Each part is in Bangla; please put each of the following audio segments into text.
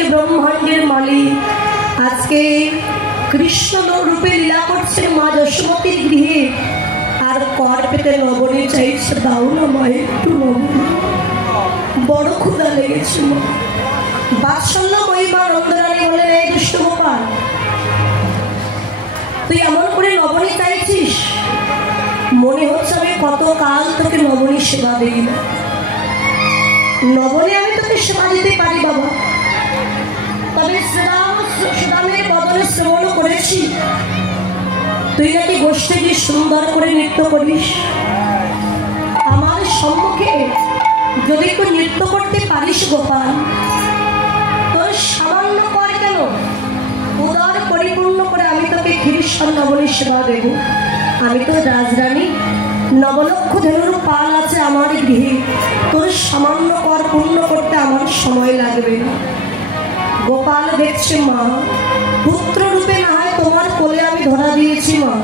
থেকে ব্রহ্মাণ্ডের মালিক আজকে কৃষ্ণ রূপে লীলা করছে মা যশোমতীর গৃহে, আর কর পেতে লবণে চাইছে, দাও না মা একটু লবণ, বড় ক্ষুধা লেগেছে মা। বাৎসল্যময়ী মা নন্দরানী বলেন, এই দুষ্ট গোপাল, তুই এমন করে লবণে চাইছিস, মনে হচ্ছে আমি কত কাল তোকে লবণী সেবা দিই না। লবণে আমি তোকে সেবা দিতে পারি বাবা, তবে শ্রীরামের বদলে শ্রবণ করেছি তুই নাকি গোষ্ঠী গিয়ে সুন্দর করে নৃত্য করিস। আমার সম্মুখে যদি তুই নৃত্য করতে পারিস গোপাল, তোর সামান্য কর কেন, উদার পরিপূর্ণ করে আমি তোকে ক্ষীরেশ্বর লবণী সেবা দেব। আমি তো রাজরানী, নবলক্ষ ধনুর পাল আছে আমার গৃহে, তোর সামান্য কর পূর্ণ করতে আমার সময় লাগবে না। গোপাল দেখছে মা, পুত্র রূপে না হয় তোমার কোলে আমি ধরা দিয়েছি মা,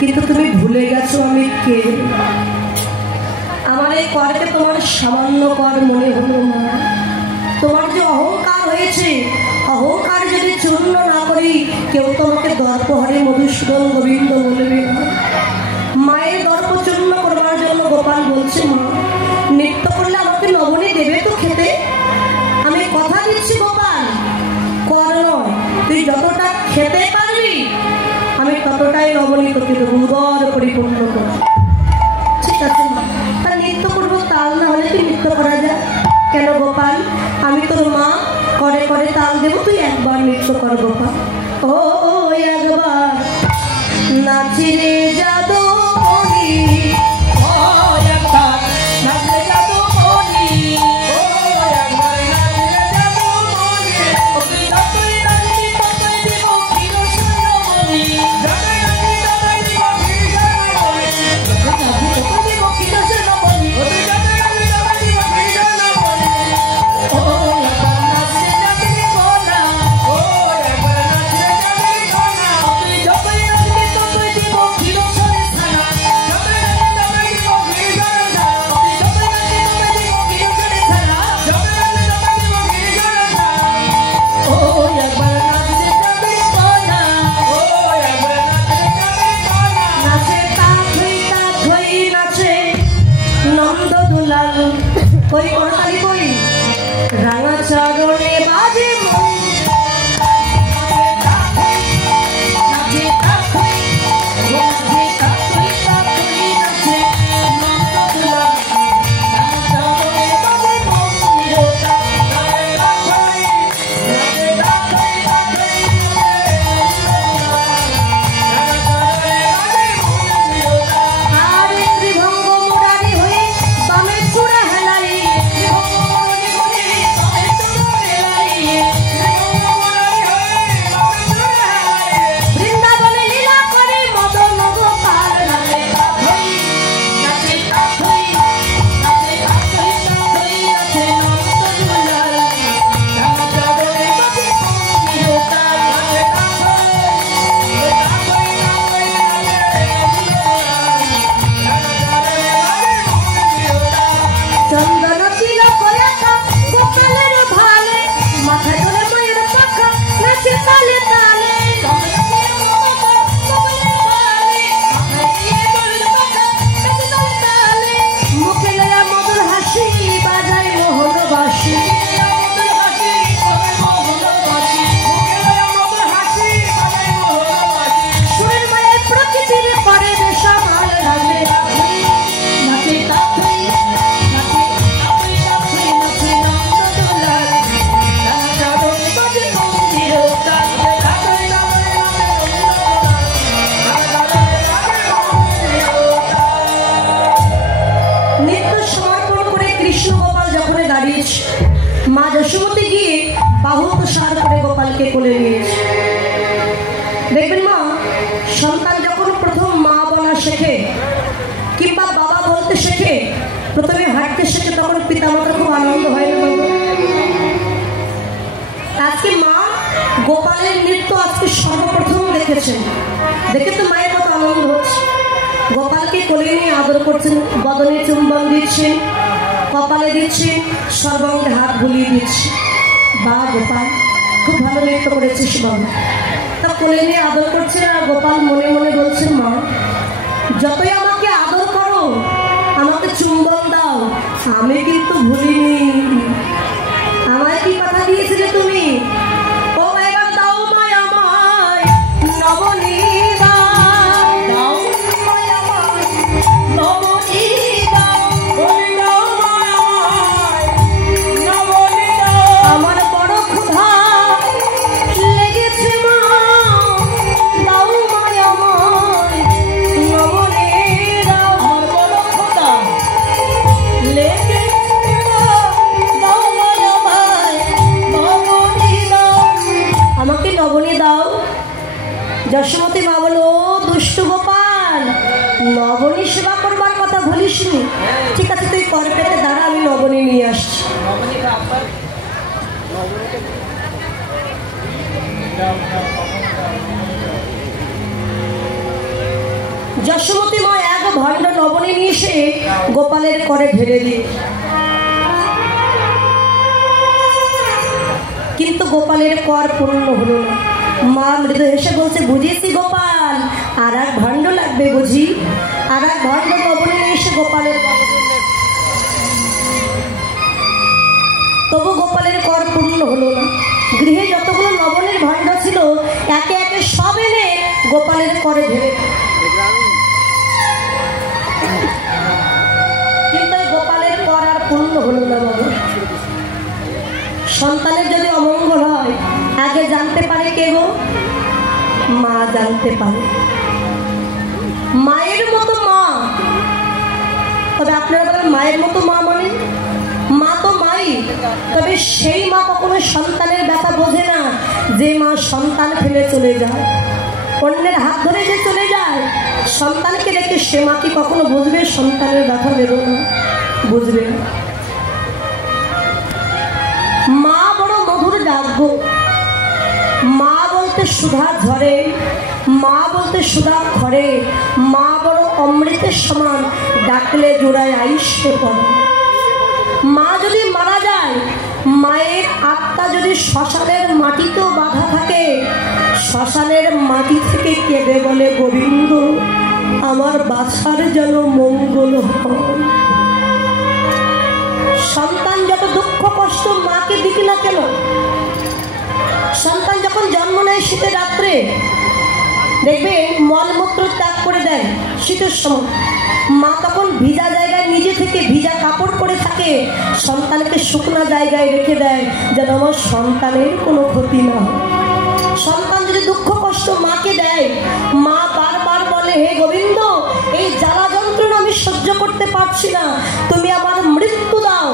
কিন্তু তুমি ভুলে গেছো আমি কে। আমার এই করকে তোমার সামান্য কর মনে হলো মা। তোমার যে অহংকার হয়েছে, অহংকার যদি চূর্ণ না করি কেউ তোমাকে দর্পহরে মধুসূদন গোবিন্দ বলবে না। মায়ের দর্প চূর্ণ করবার জন্য গোপাল বলছে, মা নৃত্য করলে আমাকে লবণে দেবে তো খেতে? আমি কথা দিচ্ছি গোপাল, কর নয়, তুই যতটা খেতে পারবি আমি ততটাই লবণী তোকে দেবো, উদর পরিপূর্ণ কর। ঠিক আছে মা, তা নৃত্য করবো, তাল না হলে তুই নৃত্য করা যায় কেন গোপাল? আমি তোর মা, করে করে তাল দেবো, তুই একবার নৃত্য কর গোপাল। ও একবার নাচি রে যাদু মনি, ও একবার নাচলে যাদু মনি, ও একবার নাচলে যাদু মনি, তুই যতই নাচবি ততই দিব ক্ষীরসার লবণী, যতই নাচবি ততই দিব ক্ষীরসার লবণী, যতই নাচবি ততই দিব ক্ষীরসার লবণী, তুই যতই নাচবি ততই দিব ক্ষীরসার লবণী। ও একবার নাচলে যাবি কোনা, ও একবার নাচলে যাবি কোনা, তুই যতই নাচবি ততই দিব ক্ষীরসার ছানা, যতই নাচবি ততই দিব ক্ষীরসার ছানা, তুই যতই নাচবি ততই দিব ক্ষীরসার ছানা, যতই নাচবি ততই দিব ক্ষীরসার ছানা। ও একবার নাচলে যাবি কোনা, ও একবার নাচলে যাবি কোনা, নাচে তা থই নাচে নন্দ দুলাল, কই করতালি কই রাঙা চরণে বাজে মন, নাচে তা থই নাচে তা থই নাচে নন্দ দুলাল, রাঙা চরণে বাজে মন, নিরোটা নাচে তা থই নাচে তা থই নাচে আরে ত্রিভঙ্গ মুরারি হয়ে বামে চূড়া হেলাই, ত্রিভঙ্গ মুরারি হয়ে বামে চূড়া হেলাই, ত্রিভঙ্গ মুরারি হয়ে বামে চূড়া হেলাই, বৃন্দাবনে লীলা করে মদন গোপাল, নাচে তা থই নাচে তা থই নাচে তা থই নাচে নন্দ দুলাল, রাঙা চরণে বাজে মন, নিরোটা নাচে তা থই চন্দন তিলক লেখা গোপালের ভালে, মাথায় ধরে মায়ের পাখা নাচে তালে তালে, চন্দন তিলক লেখা গোপালের ভালে, মাথায় দিয়ে মায়ের পাখা নাচে তালে তালে, মুখে লয়া মধুর হাসি বাজায় মোহন বাঁশি, মধুর হাসি বাজায় মোহন বাঁশি, মুখে লয়া মধুর হাসি বাজায় মোহন বাঁশি, সুরের মায়ের প্রকৃতির পরে বেশামাল, নাচে নাচে তা থই নাচে তা থই নাচে নাচে নন্দ দুলাল, রাঙা চরণে বাজে মন, নিরোটা নাচে তা থই নাচে নাচে নন্দ দুলাল, রাঙা চরণে বাজে মন, নিরোটা। নৃত্য সমর্পণ করে কৃষ্ণ গোপাল যখন দাঁড়িয়েছে, মা যশোমতী গিয়ে বাহু প্রসার করে গোপালকে কোলে নিয়েছে। দেখবেন মা, সন্তান যখন প্রথম মা বলা শেখে কিংবা বাবা বলতে শেখে, প্রথমে হাঁটতে শেখে, তখন পিতামাতার খুব আনন্দ হয় না বাবা? আজকে মা গোপালের নৃত্য আজকে সর্বপ্রথম দেখেছেন, দেখে তো মায়ের কত আনন্দ হচ্ছে। গোপালকে কোলে নিয়ে আদর করছেন, বদনে চুম্বন দিচ্ছেন, কপালে দিচ্ছেন, সর্বাঙ্গে হাত বুলিয়ে দিচ্ছে। বা গোপাল খুব ভালো নৃত্য করেছিস বাবা। তা কোলে নিয়ে আদর করছে আর গোপাল মনে মনে বলছে, মা যতই আমাকে আদর করো, আমাকে চুম্বন দাও, আমি কিন্তু ভুলিনি। আমায় কি কথা দিয়েছিলে তুমি? ও এবার দাও মায় আমায় নবনী দাও, দাও মায় আমায় নবনী দাও, বলি দাও মায় আমায় নবনী দাও। আমার বড় ক্ষুধা লেগেছে মা, দাও মায় আমায় নবনী দাও। আমার বড় ক্ষুধা লেগেছে মা, দাও মায় আমায় নবনী দাও। আমাকে নবনী দাও। যশোমতী মা বলো, দুষ্টু গোপাল, নবনী সেবা করবার কথা বলিসনি। ঠিক আছে, তুই কর পেতে দাঁড়া, আমি নবনী নিয়ে আসছি। যশোমতী মা এক ভণ্ড নবনী নিয়ে এসে গোপালের করে ঢেলে দিয়ে, কিন্তু গোপালের কর পূর্ণ হলো না। মা মৃদু হেসে বলছে, বুঝেছি গোপাল, আর এক ভণ্ড লাগবে বুঝি। আর এক ভণ্ড নবনী নিয়ে এসে গোপালের, তবু গোপালের কর পূর্ণ হলো না। গৃহে যতগুলো নবনীর ভাণ্ড ছিল একে একে সব এনে গোপালের করে ঢেলে, কিন্তু গোপালের কর আর পূর্ণ হলো না। বাবা, সন্তানের যদি অমঙ্গল হয় আগে জানতে পারে কে গো? মা জানতে পারে। মায়ের মতো মা। তবে আপনারা বলেন মায়ের মতো মা মানে? মা তো মাই, তবে সেই মা কখনো সন্তানের ব্যথা বোঝে না যে মা সন্তান ফেলে চলে যায়, অন্যের হাত ধরে যে চলে যায়। সন্তানকে রেখে সে মা কি কখনো বুঝবে সন্তানের ব্যথা বেরোনো? বুঝবে না। মা বড় মধুর ডাক, মা বলতে সুধা ঝরে, মা বলতে সুধা খরে, মা বড় অমৃতের সমান, ডাকলে জোড়ায় আইসে পড়ে। মা যদি মারা যায়, মায়ের আত্মা যদি শ্মশানের মাটিতেও বাঁধা থাকে, শ্মশানের মাটি থেকে কেঁদে বলে, গোবিন্দ আমার বাছার যেন মঙ্গল হয়। সন্তান যত দুঃখ কষ্ট মাকে দিক না কেন, সন্তান যখন জন্ম নেয় শীতের রাত্রে, দেখবে মলমূত্র ত্যাগ করে দেয় শীতের সময়, মা তখন ভিজা জায়গায় নিজে থেকে ভিজা কাপড় পরে থাকে, সন্তানকে শুকনো জায়গায় রেখে দেয় যেন আমার সন্তানের কোনো ক্ষতি না হয়। সন্তান যদি দুঃখ কষ্ট মাকে দেয়, মা বারবার বলে, হে গোবিন্দ এই জ্বালা যন্ত্রণা আমি সহ্য করতে পারছি না, তুমি আমার মৃত্যু দাও।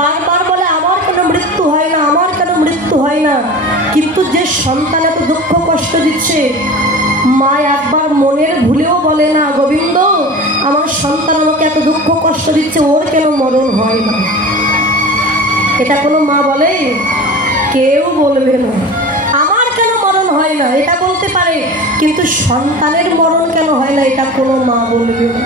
বারবার বলে, আমার কেন মৃত্যু হয় না, আমার কেন মৃত্যু হয় না। কিন্তু যে সন্তান এত দুঃখ কষ্ট দিচ্ছে, মা একবার মনের ভুলেও বলে না, গোবিন্দ আমার সন্তান আমাকে এত দুঃখ কষ্ট দিচ্ছে, ওর কেন মরণ হয় না। এটা কোনো মা বলে? কেউ বলবে না। আমার কেন মরণ হয় না এটা বলতে পারে, কিন্তু সন্তানের মরণ কেন হয় না এটা কোনো মা বলবে না।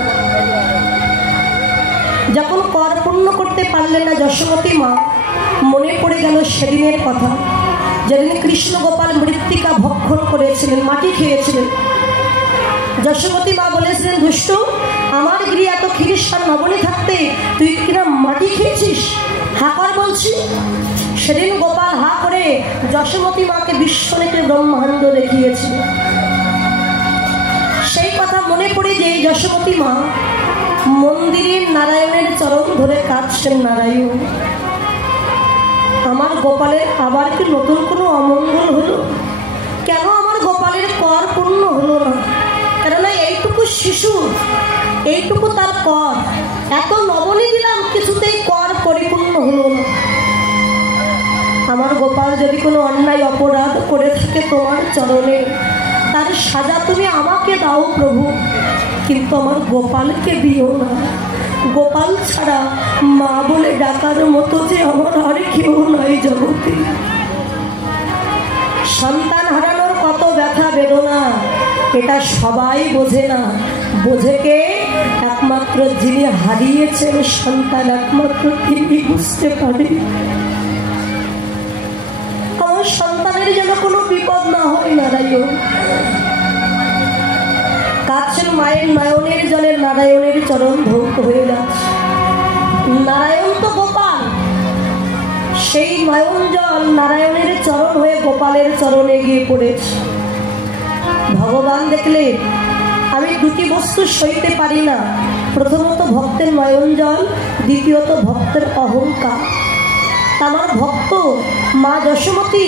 যখন কর পূর্ণ করতে পারলেন না যশোমতী মা, মনে পড়ে গেল সেদিনের কথা, যেদিন কৃষ্ণ গোপাল মৃত্তিকা ভক্ষণ করেছিলেন, মাটি খেয়েছিলেন। যশোমতী মা বলেছিলেন, দুষ্টু আমার গৃহে এত ক্ষীরেশ্বর নবনী থাকতে তুই কিনা মাটি খেয়েছিস, হা কর বলছি। সেদিন গোপাল হা করে যশোমতী মাকে বিশ্বনেত্রী ব্রহ্মাণ্ড দেখিয়েছিল। সেই কথা মনে পড়ে যে যশোমতী মা মন্দিরের নারায়ণের চরণ ধরে কাঁদছেন, নারায়ণ আমার গোপালের আবার কি নতুন কোনো অমঙ্গল হলো? কেন আমার গোপালের কর পূর্ণ হলো না? কেননা এইটুকু শিশু, এইটুকু তার কর, এত নবনী দিলাম কিছুতেই কর পরিপূর্ণ হলো না। আমার গোপাল যদি কোনো অন্যায় অপরাধ করে থাকে তোমার চরণে, তার সাজা তুমি আমাকে দাও প্রভু, কিন্তু আমার গোপালকে দিও না। গোপাল ছাড়া মা বলে ডাকার মতো যে আমার আর কেউ নাই জগতে। সন্তান হারানোর কত ব্যথা বেদনা এটা সবাই বোঝে না, বোঝে কে? একমাত্র যিনি হারিয়েছেন সন্তান, একমাত্র তিনি বুঝতে পারে। সন্তানের যেন কোনো বিপদ না হয় নারায়ণ। কাছের মায়ের নয়নের জলে নারায়ণের চরণ ধৌত হয়ে যাচ্ছে। নারায়ণ তো গোপাল, সেই নয়ন জল নারায়ণের চরণ হয়ে গোপালের চরণে গিয়ে পড়েছে। ভগবান দেখলেন আমি দুটি বস্তু সইতে পারি না, প্রথমত ভক্তের নয়ন জল, দ্বিতীয়ত ভক্তের অহংকার। আমার ভক্ত মা যশোমতী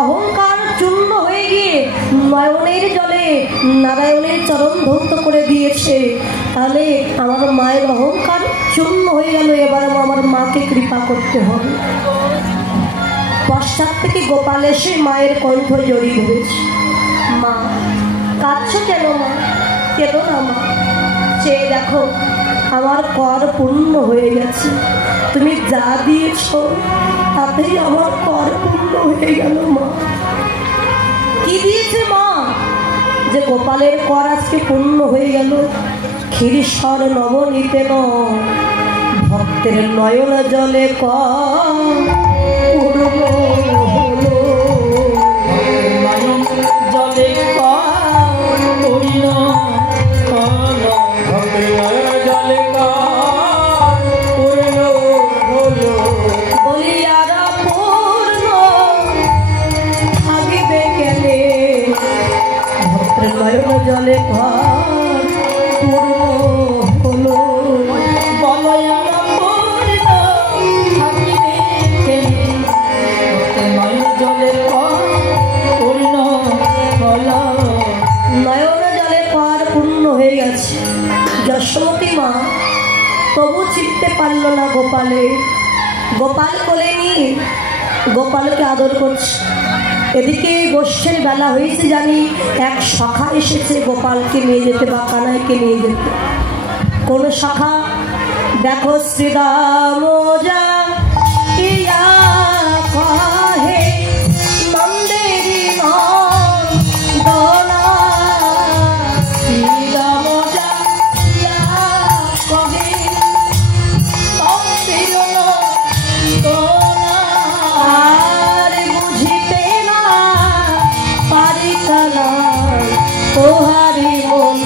অহংকার চূর্ণ হয়ে গিয়ে নয়নের জলে নারায়ণের চরণ ধৌত করে দিয়েছে, তাহলে আমার মায়ের অহংকার চূর্ণ হয়ে গেল। এবার আমার মাকে কৃপা করতে হবে। পশ্চাৎ থেকে গোপাল এসে মায়ের কণ্ঠ জড়িয়ে ধরেছে। মা কাঁদছো কেন? মা কেঁদো না মা, চেয়ে দেখো আমার কর পূর্ণ হয়ে গেছে, তুমি যা দিয়েছ তাতেই আমার কর পূর্ণ হয়ে গেল। মা কি দিয়েছে মা? যে গোপালের কর আজকে পূর্ণ হয়ে গেল। ক্ষীরস্বর নবনীতে ভক্তের নয়ন জলে কর পূর্ণ হলো, নয়ন জলে কর পূর্ণ হলো, ভক্তের নয়ন জলে কর পূর্ণ হলো। বলিয়ারা পূর্ণ থাকিবে কেনে, ভক্তের নয়ন জলে কর পূর্ণ হলো। বলয়ারা পূর্ণ থাকিবে কেনে, ভক্তের নয়ন জলে কর পূর্ণ হলো। নয়ন জলে কর পূর্ণ হয়ে গেছে। যশোমতী মা তবু চিনতে পারল না গোপালে। গোপাল কোলে নিয়ে গোপালকে আদর করছে। এদিকে গোষ্ঠের বেলা হয়েছে, জানি এক শাখা এসেছে গোপালকে নিয়ে যেতে বা কানাইকে নিয়ে যেতে। কোন শাখা? দেখো শ্রীরাম যা ইয়া কহে নন্দেরি নন্দনা, শ্রীরাম যা ইয়া কহে নন্দেরি নন্দনা। আর বুঝিতে না পারি কানা তোহারি মন,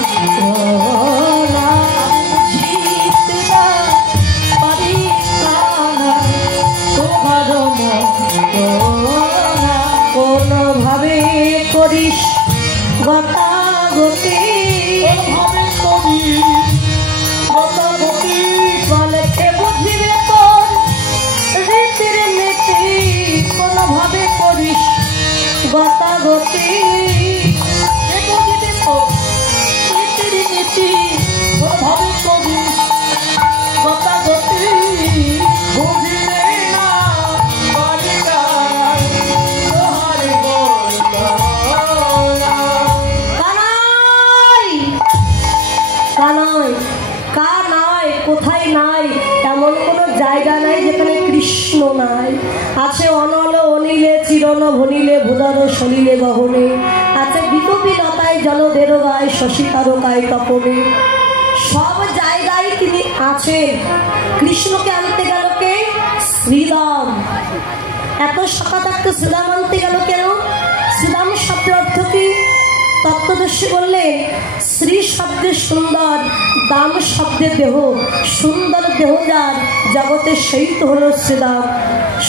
কোনভাবে করিস গতাগতি, বলকে বুঝিবে তোর রীতির নীতি, কোনভাবে করিস গতাগতি, বুঝিবে তোর রীতির নীতি, কোনভাবে করিস গতাগতি। বুঝিবে না কোথায় নাই এমন কোনো জায়গা নাই যেখানে কৃষ্ণ নাই। আছে অনল অনিলে চিরন ভনিলে ভুদর সলিলে গহনে, আছে বিতপী লতায় জলধের গায় শশী তারকায় তপনে। সব জায়গায় তিনি আছেন। কৃষ্ণকে আনতে গেল কে? শ্রীরাম। এত সকা থাকতে শ্রীরাম আনতে গেল কেন? শ্রীরাম শব্দের অর্থ কি? তত্ত্বদর্শী বললেন শ্রী শব্দে সুন্দর, দাম শব্দে দেহ। সুন্দর দেহ যার জগতে সেই তো হল শ্রীরাম।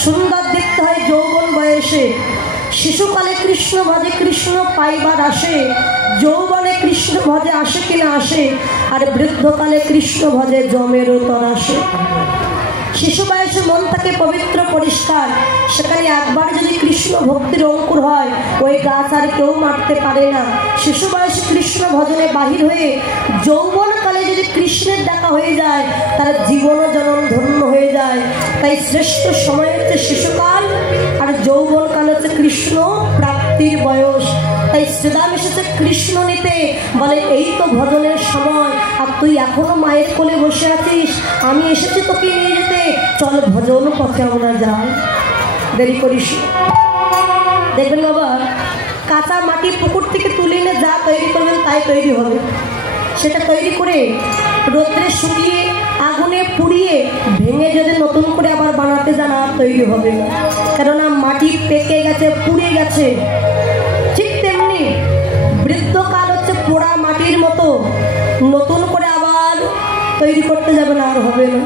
সুন্দর দেখতে হয় যৌবন বয়সে। শিশুকালে কৃষ্ণ ভজে কৃষ্ণ পাইবার আসে, যৌবনে কৃষ্ণ ভজে আসে কিনা আসে, আর বৃদ্ধকালে কৃষ্ণ ভজে জমেরও তর আসে। শিশু বয়সে মন থাকে পবিত্র পরিষ্কার, সেখানে একবার যদি কৃষ্ণ ভক্তির অঙ্কুর হয় ওই গাছ আর কেউ মারতে পারে না। শিশু বয়সে কৃষ্ণ ভজনে বাহির হয়ে যৌবনকালে যদি কৃষ্ণের দেখা হয়ে যায় তার জীবন জনম ধন্য হয়ে যায়। তাই শ্রেষ্ঠ সময় হচ্ছে শিশুকাল, আর যৌবনকাল হচ্ছে কৃষ্ণ প্রাপ্তির বয়স। তাই শ্রীরাম এসেছে কৃষ্ণ নিতে, বলে এই তো ভজনের সময়, আর তুই এখনো মায়ের কোলে বসে আছিস, আমি এসেছি তোকে নিয়ে যেতে, চল ভজন পথে আমরা যাই, দেরি করিস। দেখবেন বাবা, কাঁচা মাটি পুকুর থেকে তুলে এনে যা তৈরি করবেন তাই তৈরি হবে। সেটা তৈরি করে রোদ্রে শুকিয়ে আগুনে আগুনে পুড়িয়ে ভেঙে যদি নতুন করে আবার বানাতে যান আর তৈরি হবে না, কেননা মাটি পেকে গেছে, পুড়ে গেছে। ঠিক তেমনি বৃদ্ধকাল হচ্ছে পোড়া মাটির মতো, নতুন করে আবার তৈরি করতে যাবে না, আর হবে না।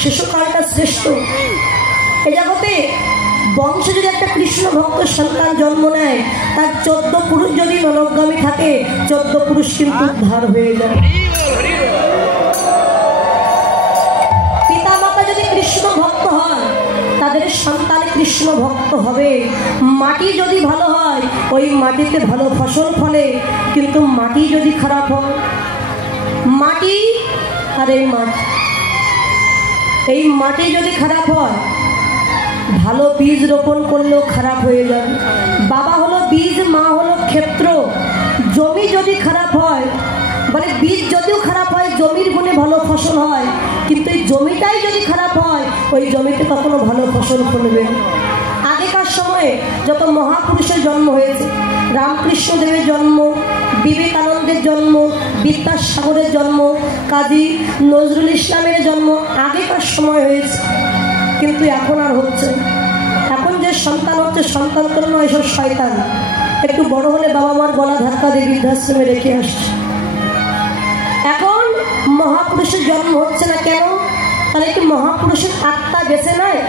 শিশুকালটা শ্রেষ্ঠ। এ জগতে বংশে যদি একটা কৃষ্ণ ভক্ত সন্তান জন্ম নেয়, তার 14 পুরুষ যদি মনোগামী থাকে, 14 পুরুষ কিন্তু উদ্ধার হয়ে যায়। পিতা মাতা যদি কৃষ্ণ ভক্ত হয়, তাদের সন্তান কৃষ্ণ ভক্ত হবে। মাটি যদি ভালো হয়, ওই মাটিতে ভালো ফসল ফলে। কিন্তু মাটি যদি খারাপ হয়, মাটি আর এই মাটি যদি খারাপ হয়, ভালো বীজ রোপণ করলেও খারাপ হয়ে যায়। বাবা হলো বীজ, মা হলো ক্ষেত্র। জমি যদি খারাপ হয়, মানে বীজ যদিও খারাপ হয়, জমির গুণে ভালো ফসল হয়, কিন্তু এই জমিটাই যদি খারাপ হয়, ওই জমিতে কখনো ভালো ফসল ফলবে। আগেকার সময়ে যত মহাপুরুষের জন্ম হয়েছে, রামকৃষ্ণ দেবের জন্ম, বিবেকানন্দের জন্ম, বিদ্যাসাগরের জন্ম, কাজী নজরুল ইসলামের জন্ম আগেকার সময় হয়েছে, কিন্তু এখন আর হচ্ছে। এখন যে সন্তান হচ্ছে, সন্তান তো নয়, এসব শয়তান। একটু বড় হলে বাবা মার গলা ধাক্কা দিয়ে বৃদ্ধাশ্রমে রেখে আসছে। এখন মহাপুরুষের জন্ম হচ্ছে না কেন? তাহলে কি মহাপুরুষের আত্মা বেঁচে নয়?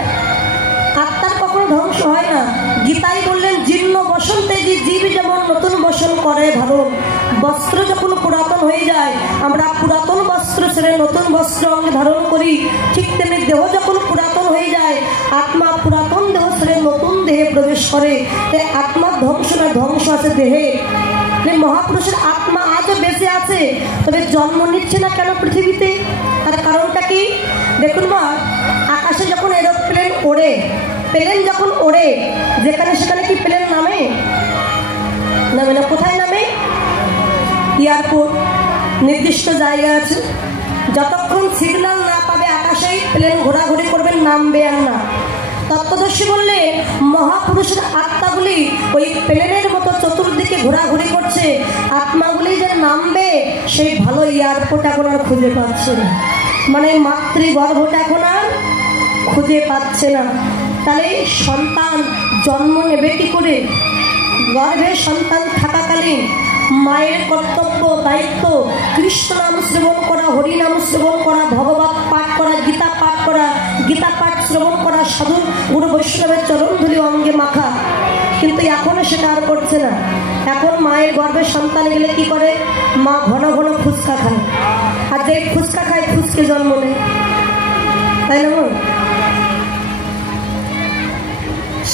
আত্মার কখনো ধ্বংস হয় না। গীতাই বললেন, জীর্ণ বসন্তে যে জীব যেমন নতুন বসন করে ধারণ। বস্ত্র যখন পুরাতন হয়ে যায়, আমরা পুরাতন বস্ত্র ছেড়ে নতুন বস্ত্র অঙ্গে ধারণ করি। ঠিক তেমনি দেহ যখন পুরাতন হয়ে যায়, আত্মা পুরাতন দেহ ছেড়ে নতুন দেহে প্রবেশ করে। তাই আত্মার ধ্বংস না, ধ্বংস আছে দেহে। মহাপুরুষের আত্মা আজও বেঁচে আছে, তবে জন্ম নিচ্ছে না কেন পৃথিবীতে? তার কারণটা কি? দেখুন মা, আকাশে যখন এরোপ্লেন ওড়ে, প্লেন যখন ওড়ে, যেখানে সেখানে কি প্লেন নামে? নামে না। কোথায় নামে? এয়ারপোর্ট, নির্দিষ্ট জায়গা আছে। যতক্ষণ সিগন্যাল না পাবে আকাশেই প্লেন ঘোরাঘুরি করবেন, নামবে আর না। তত্ত্বদর্শী বললে মহাপুরুষের আত্মাগুলি ওই প্লেনের মতো চতুর্দিকে ঘোরাঘুরি করছে। আত্মাগুলি যে নামবে, সেই ভালো এয়ারপোর্ট এখন আর খুঁজে পাচ্ছে না, মানে মাতৃগর্ভটা এখন আর খুঁজে পাচ্ছে না। তাহলে সন্তান জন্ম নেবে কি করে? গর্ভে সন্তান থাকাকালীন মায়ের কর্তব্য, দায়িত্ব কৃষ্ণ নাম শ্রবণ করা, হরি নাম শ্রবণ করা, ভগবত পাঠ করা, গীতা পাঠ করা, গীতা পাঠ শ্রবণ করা, সাধু গুরু বৈষ্ণবের চরণ ধুলি অঙ্গে মাখা। কিন্তু এখনো সেটা আর করছে না। এখন মায়ের গর্ভে সন্তান গেলে কি করে? মা ঘন ঘন ফুচকা খায়, আর যে ফুচকা খায় ফুচকে জন্ম নেয়, তাই না?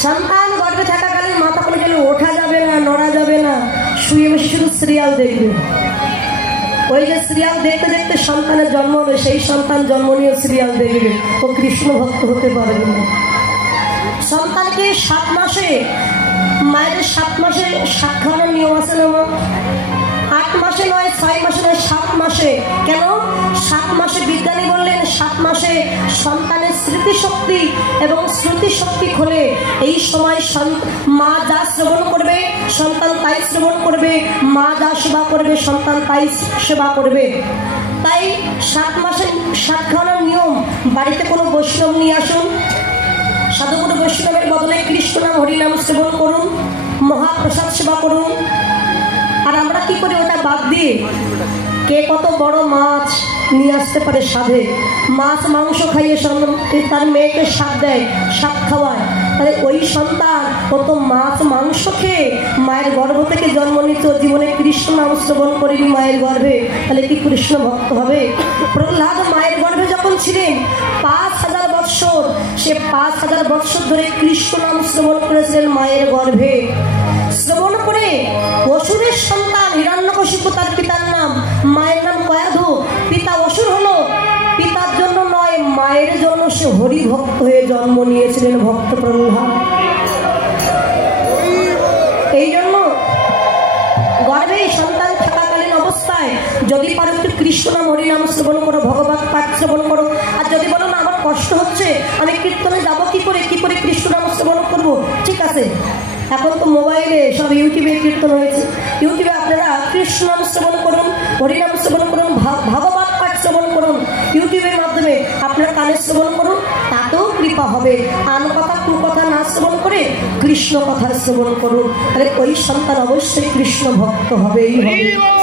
সন্তান গর্ভে থাকাকালীন মা তখন গেলে ওঠা যাবে না, নড়া যাবে না, শুয়ে বসে শুধু সিরিয়াল দেখবে। ওই যে সিরিয়াল দেখতে দেখতে সন্তানের জন্ম হবে, সেই সন্তান জন্ম নিয়ে সিরিয়াল দেখবে, ও কৃষ্ণ ভক্ত হতে পারবে না। সন্তানকে 7 মাসে, মায়ের 7 মাসে শাক খাওয়ানোর নিয়ম আছে না মা? 8 মাসে নয়, 6 মাসে নয়, 7 মাসে। কেন? 7 মাসে বিজ্ঞানী বললেন 7 মাসে সন্তানের স্মৃতিশক্তি এবং স্মৃতিশক্তি খোলে। এই সময় মা যা শ্রবণ করবে, সন্তান তাই শ্রবণ করবে, মা যা সেবা করবে, সন্তান তাই সেবা করবে। তাই 7 মাসে শাক খাওয়ানোর নিয়ম। বাড়িতে কোনো বৈষ্ণব নিয়ে আসুন, সাধুগুরু বৈষ্ণবের বদলে কৃষ্ণ নাম হরিনাম সেবন করুন, মহাপ্রসাদ সেবা করুন। আর আমরা কি করি? ওটা বাদ দিয়ে কে কত বড় মাছ নিয়ে আসতে পারে সাধে, মাছ মাংস খাইয়ে তার মেয়েকে শাক দেয়, শাক খাওয়ায়। তাহলে ওই সন্তান কত মাছ মাংস খেয়ে মায়ের গর্ভ থেকে জন্ম নিত, জীবনে কৃষ্ণ নাম শ্রবণ করেনি মায়ের গর্ভে, তাহলে কি কৃষ্ণ ভক্ত হবে? প্রহ্লাদ মায়ের গর্ভে যখন ছিলেন 5000 বৎসর, সে 5000 বৎসর ধরে কৃষ্ণ নাম শ্রবণ করেছিলেন মায়ের গর্ভে। শ্রবণ করে অসুরের সন্তান হিরণ্যকশিপু, তার পিতার নাম, মায়ের নাম কয়াধু। পিতা অসুর হলো, পিতার জন্য নয় মায়ের জন্য সে হরি ভক্ত হয়ে জন্ম নিয়েছিলেন ভক্ত প্রহ্লাদ। এই জন্য গর্ভে সন্তান থাকাকালীন অবস্থায় যদি পারো একটু কৃষ্ণ নাম হরি নাম শ্রবণ করো, ভগবত পাঠ শ্রবণ করো। আর যদি বলো না আমার কষ্ট হচ্ছে, আমি কীর্তনে যাবো কি করে, কি করে কৃষ্ণ নাম শ্রবণ করবো, ঠিক আছে, এখন তো মোবাইলে সব ইউটিউবে কীর্তন হয়েছে, ইউটিউবে আপনারা কৃষ্ণ নাম শ্রবণ করুন, হরিনাম শ্রবণ করুন, ভাগবত পাঠ শ্রবণ করুন, ইউটিউবের মাধ্যমে আপনারা কানে শ্রবণ করুন, তাতেও কৃপা হবে। আন কথা কুকথা না শ্রবণ করে কৃষ্ণ কথা শ্রবণ করুন, তাহলে ওই সন্তান অবশ্যই কৃষ্ণ ভক্ত হবেই হবে।